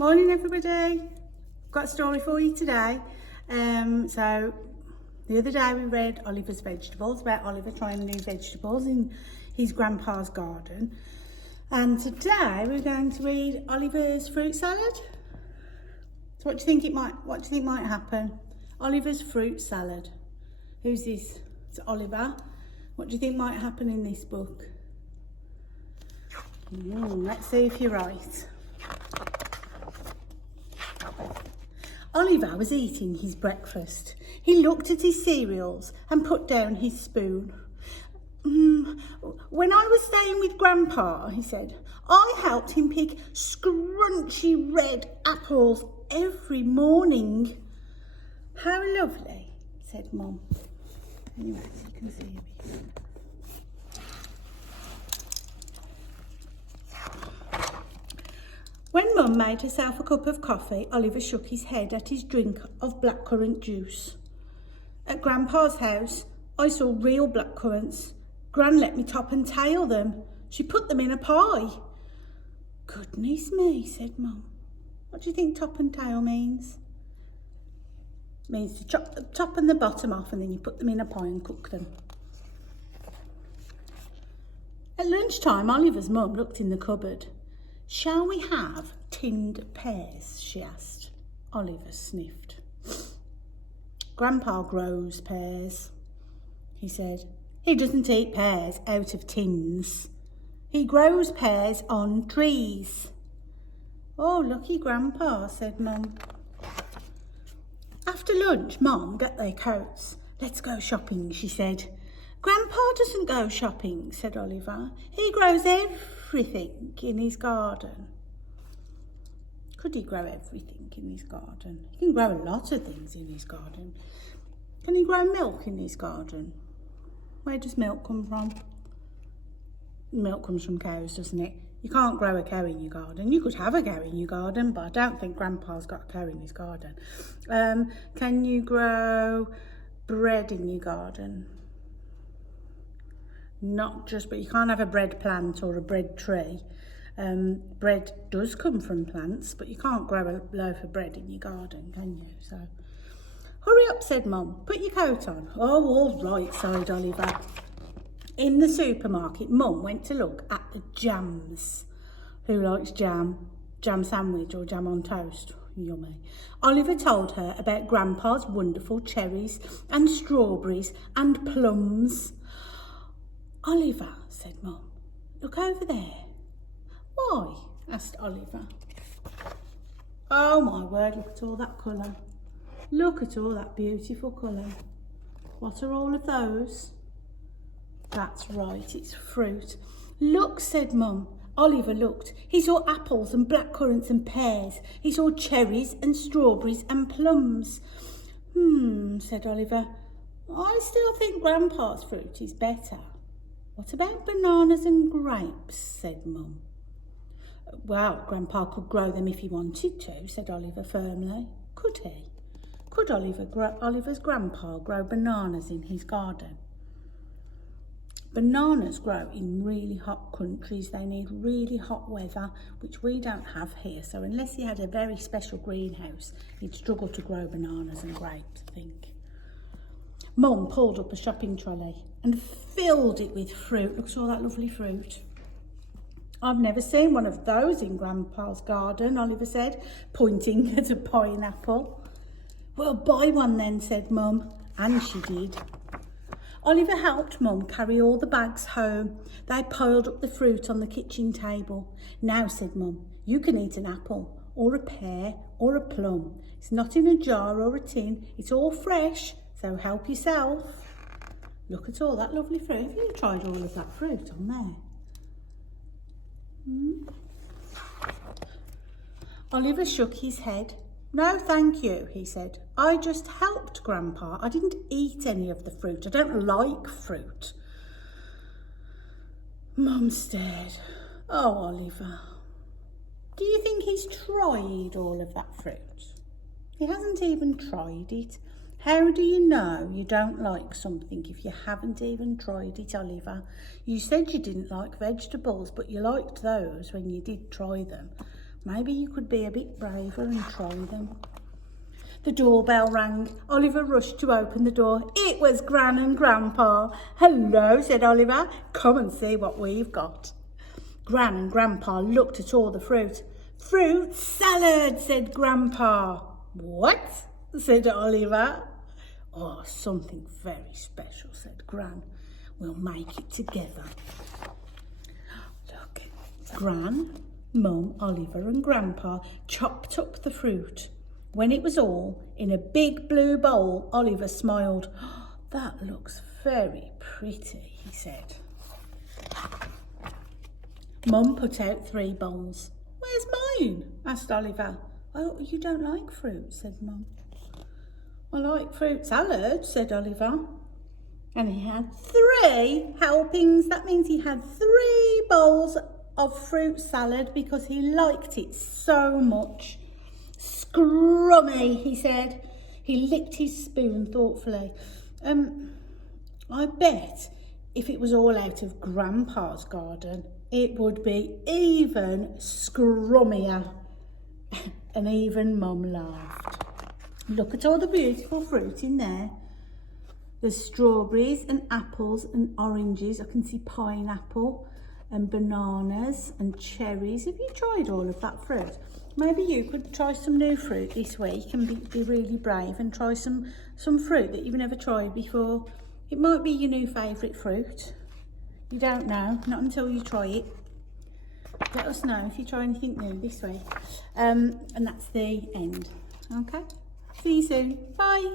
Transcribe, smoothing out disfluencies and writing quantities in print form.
Morning everybody, got a story for you today. So the other day we read Oliver's Vegetables, about Oliver trying new vegetables in his grandpa's garden, and today we're going to read Oliver's fruit salad. So what do you think might happen? Oliver's fruit salad. Who's this? It's Oliver. What do you think might happen in this book? Let's see if you're right. Oliver was eating his breakfast. He looked at his cereals and put down his spoon. When I was staying with Grandpa, he said, I helped him pick scrunchy red apples every morning. How lovely, said Mum. Anyway, so you can see me. When Mum made herself a cup of coffee, Oliver shook his head at his drink of blackcurrant juice. At Grandpa's house, I saw real blackcurrants. Gran let me top and tail them. She put them in a pie. Goodness me, said Mum. What do you think top and tail means? It means to chop the top and the bottom off and then you put them in a pie and cook them. At lunchtime, Oliver's mum looked in the cupboard. Shall we have tinned pears, she asked. Oliver sniffed. Grandpa grows pears, he said. He doesn't eat pears out of tins. He grows pears on trees. Oh, lucky Grandpa, said Mum. After lunch, Mum got their coats. Let's go shopping, she said. Grandpa doesn't go shopping, said Oliver. He grows everything in his garden. Could he grow everything in his garden? He can grow a lot of things in his garden. Can he grow milk in his garden? Where does milk come from? Milk comes from cows, doesn't it? You can't grow a cow in your garden. You could have a cow in your garden, but I don't think Grandpa's got a cow in his garden. Can you grow bread in your garden? Not just, but you can't have a bread plant or a bread tree. Bread does come from plants, but you can't grow a loaf of bread in your garden, can you? So, hurry up, said Mum. Put your coat on. Oh, all right, sighed Oliver. In the supermarket, Mum went to look at the jams. Who likes jam? Jam sandwich or jam on toast? Yummy. Oliver told her about Grandpa's wonderful cherries and strawberries and plums. Oliver, said Mum, look over there. Why? Asked Oliver. Oh my word, look at all that colour. Look at all that beautiful colour. What are all of those? That's right, it's fruit. Look, said Mum. Oliver looked. He saw apples and blackcurrants and pears. He saw cherries and strawberries and plums. Said Oliver. I still think Grandpa's fruit is better. What about bananas and grapes, said Mum. Well, Grandpa could grow them if he wanted to, said Oliver firmly. Could he? Could Oliver's grandpa grow bananas in his garden? Bananas grow in really hot countries. They need really hot weather, which we don't have here. So unless he had a very special greenhouse, he'd struggle to grow bananas and grapes, I think. Mum pulled up a shopping trolley and filled it with fruit. Look at all that lovely fruit. I've never seen one of those in Grandpa's garden, Oliver said, pointing at a pineapple. Well, buy one then, said Mum, and she did. Oliver helped Mum carry all the bags home. They piled up the fruit on the kitchen table. Now, said Mum, you can eat an apple, or a pear, or a plum. It's not in a jar or a tin. It's all fresh, so help yourself. Look at all that lovely fruit. Have you tried all of that fruit on there? Oliver shook his head. No, thank you, he said. I just helped Grandpa. I didn't eat any of the fruit. I don't like fruit. Mum stared. Oh, Oliver, do you think he's tried all of that fruit? He hasn't even tried it. How do you know you don't like something if you haven't even tried it, Oliver? You said you didn't like vegetables, but you liked those when you did try them. Maybe you could be a bit braver and try them. The doorbell rang. Oliver rushed to open the door. It was Gran and Grandpa. Hello, said Oliver. Come and see what we've got. Gran and Grandpa looked at all the fruit. Fruit salad, said Grandpa. What? Said Oliver. Oh, something very special, said Gran. We'll make it together. Look, Gran, Mum, Oliver and Grandpa chopped up the fruit. When it was all in a big blue bowl, Oliver smiled. Oh, that looks very pretty, he said. Mum put out 3 bowls. Where's mine? Asked Oliver. Oh, you don't like fruit, said Mum. I like fruit salad, said Oliver. And he had 3 helpings. That means he had 3 bowls of fruit salad because he liked it so much. Scrummy, he said. He licked his spoon thoughtfully. I bet if it was all out of Grandpa's garden, it would be even scrummier. And even Mum laughed. Look at all the beautiful fruit in there. There's strawberries and apples and oranges. I can see pineapple and bananas and cherries. Have you tried all of that fruit? Maybe you could try some new fruit this week and be really brave and try some fruit that you've never tried before. It might be your new favourite fruit. You don't know, not until you try it. Let us know if you try anything new this week. And that's the end. Okay, see you soon. Bye.